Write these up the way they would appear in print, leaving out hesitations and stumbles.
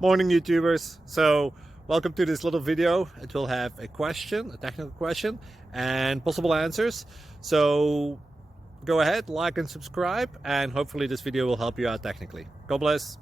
Morning YouTubers. So welcome to this little video. It will have a question, a technical question, and possible answers. So go ahead, like and subscribe, and hopefully this video will help you out technically. God bless.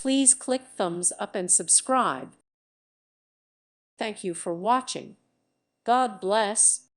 Please click thumbs up and subscribe. Thank you for watching. God bless.